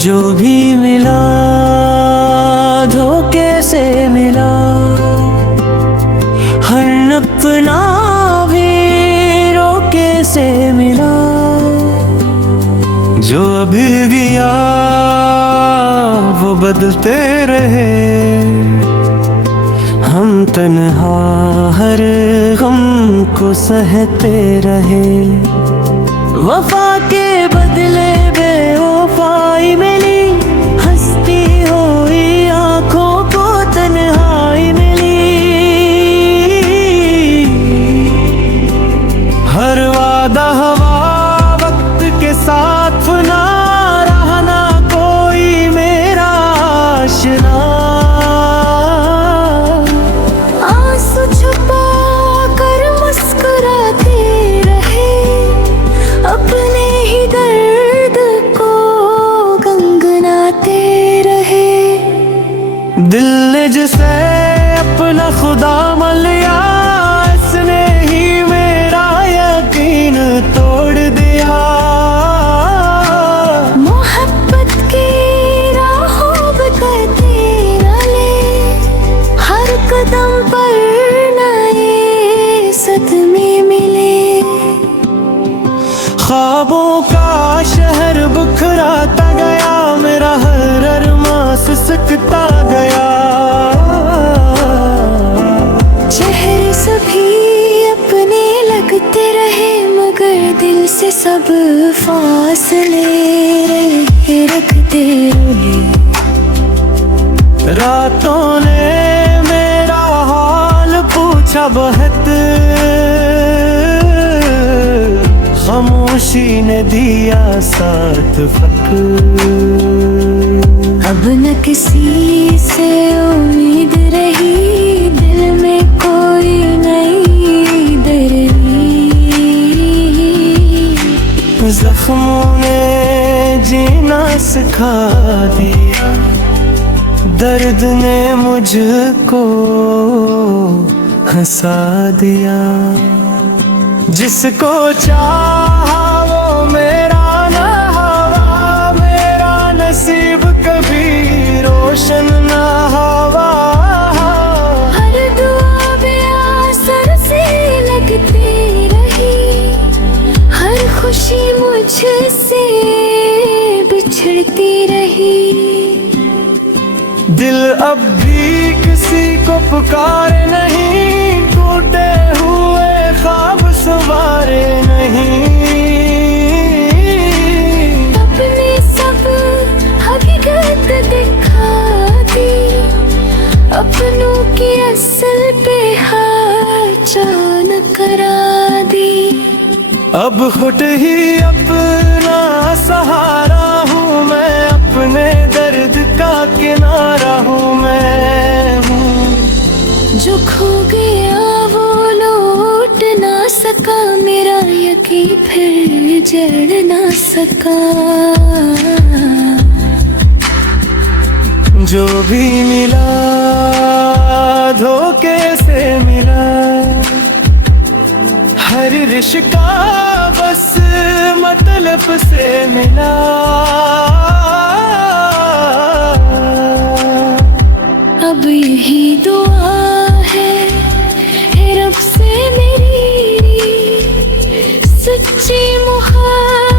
जो भी मिला धोखे से मिला, हर अपना भी रोके से मिला। जो अभी गया वो बदलते रहे, हम तन्हा हर गम को सहते रहे। वफा के बदले बेवफाई मिली, हंसती हुई आंखों को तन्हाई मिली। हर वादा हवा वक्त के साथ ना रहा, ना कोई मेरा आशना। आंसू छुपा कर मुस्कुराते रहे, अपने ही दर्द को गंगनाते रहे। दिल ने जिसे अपना खुदा मान लिया, इसने ही मेरा यकीन तोड़ दिया। मोहब्बत की राहों पे करते रहे, हर कदम पर नए सदमे मिले। ख्वाबों का शहर बुखराता गया, मेरा हर अरमां सिसकता गया। चेहरे सभी अपने लगते रहे, मगर दिल से सब फासले रखते रहे। रातों ने मेरा हाल पूछा बहुत, खामोशी ने दिया साथ फक। अब न किसी से उम्मीद रही, दिल में कोई नई दर्दी। जख्मों ने जीना सिखा दिया, दर्द ने मुझको हंसा दिया। जिसको चाहा वो मेरा ना हवा, मेरा नसीब कभी रोशन ना हवा। हर दुआ बेअसर से लगती रही, हर खुशी मुझसे बिछड़ती रही। दिल अब भी किसी को पुकारे नहीं, टूटे हुए ख्वाब सवारे नहीं। अपने सब हकीकत दिखा दी, अपनों की असल पहचान करा दी। अब खुद ही अपना सहारा हूँ मैं, अपने दर्द का किनारा हूँ मैं हूँ। जो खो गया वो लौट ना सका, मेरा यकीन फिर जड़ ना सका। जो भी मिला धोखे से मिला, हर रिश्ता बस मतलब से मिला। अब यही दुआ है रब से मेरी, सच्ची मुहाबत